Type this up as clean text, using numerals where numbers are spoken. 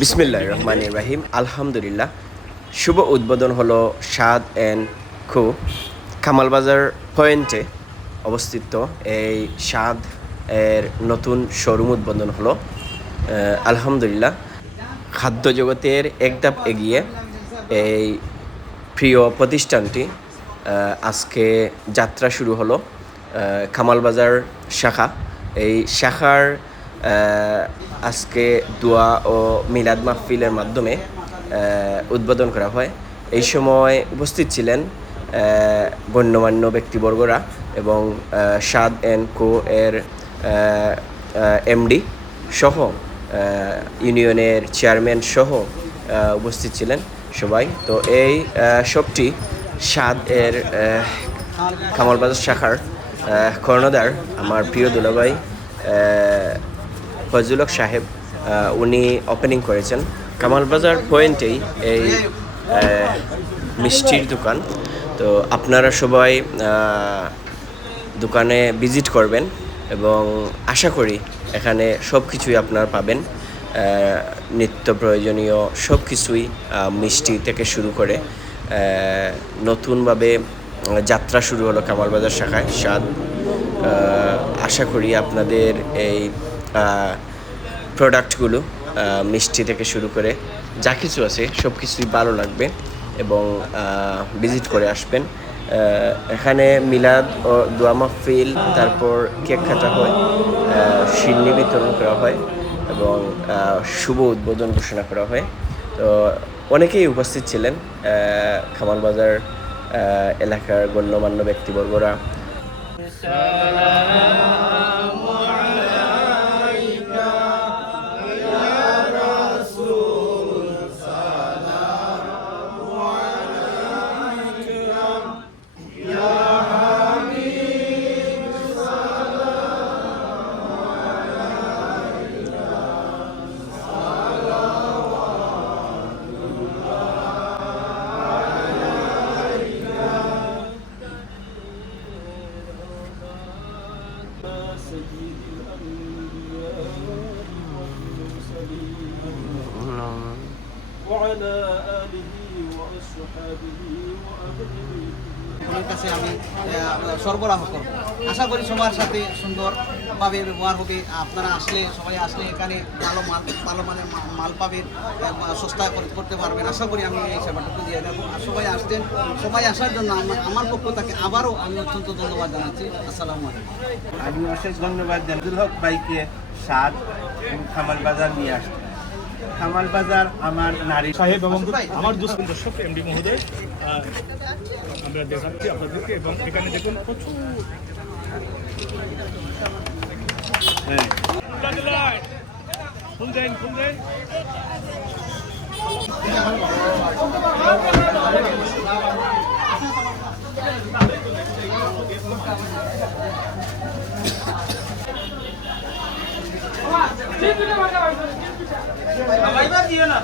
বিসমিল্লাহির রহমানির রহিম। আলহামদুলিল্লাহ, শুভ উদ্বোধন হলো স্বাদ অ্যান্ড খু কামালবাজার পয়েন্টে অবস্থিত। এই স্বাদ এর নতুন শোরুম উদ্বোধন হলো। আলহামদুলিল্লাহ, খাদ্য জগতের এক ধাপ এগিয়ে এই প্রিয় প্রতিষ্ঠানটি আজকে যাত্রা শুরু হলো। কামালবাজার শাখা, এই শাখার আজকে দোয়া ও মিলাদ মাহফিলের মাধ্যমে উদ্বোধন করা হয়। এই সময় উপস্থিত ছিলেন গণ্যমান্য ব্যক্তিবর্গরা এবং স্বাদ অ্যান্ড কো এর এমডি সহ ইউনিয়নের চেয়ারম্যান সহ উপস্থিত ছিলেন সবাই। তো এই শপটি স্বাদ এর কামালবাজার শাখার কর্ণধার আমার প্রিয় দুলাভাই ফজলুল হক সাহেব উনি ওপেনিং করেছেন। কামালবাজার পয়েন্টেই এই মিষ্টির দোকান। তো আপনারা সবাই দোকানে ভিজিট করবেন এবং আশা করি এখানে সব কিছুই আপনারা পাবেন। নিত্য প্রয়োজনীয় সব কিছুই, মিষ্টি থেকে শুরু করে নতুনভাবে যাত্রা শুরু হলো কামালবাজার শাখায় স্বাদ। আশা করি আপনাদের এই প্রোডাক্টগুলো মিষ্টি থেকে শুরু করে যা কিছু আছে সব কিছুই ভালো লাগবে এবং ভিজিট করে আসবেন। এখানে মিলাদ ও দোয়া মাহফিল, তারপর কেক কাটা হয়, শিরনি বিতরণ করা হয় এবং শুভ উদ্বোধন ঘোষণা করা হয়। তো অনেকেই উপস্থিত ছিলেন কামালবাজার এলাকার গণ্যমান্য ব্যক্তিবর্গরা। وعلى آله وأصحابه আপনার কাছে আমি সরবরাহ করব। আশা করি সবার সাথে সুন্দরভাবে ব্যবহার হবে। আপনারা সবাই আসলে এখানে ভালো মানের মাল পাবেন, সস্তায় করতে পারবেন। আশা করি আমি এই সেবাটুকু দিয়ে দেবো। আর সবাই আসার জন্য আমার পক্ষ থেকে আবারও আমি অত্যন্ত ধন্যবাদ জানাচ্ছি। আসসালামু আলাইকুম। আমি অশেষ ধন্যবাদ ফজলুল হক ভাইকে স্বাদ এবং কামালবাজার নিয়ে আসতে। কামালবাজার আমার নারী সাহেব এবং আমার দর্শক এমডি মহোদয়, আমরা দেখাচ্ছি আপনাদেরকে এবং এখানে দেখুন প্রচুর ফুল দেন। ভাই দিও না।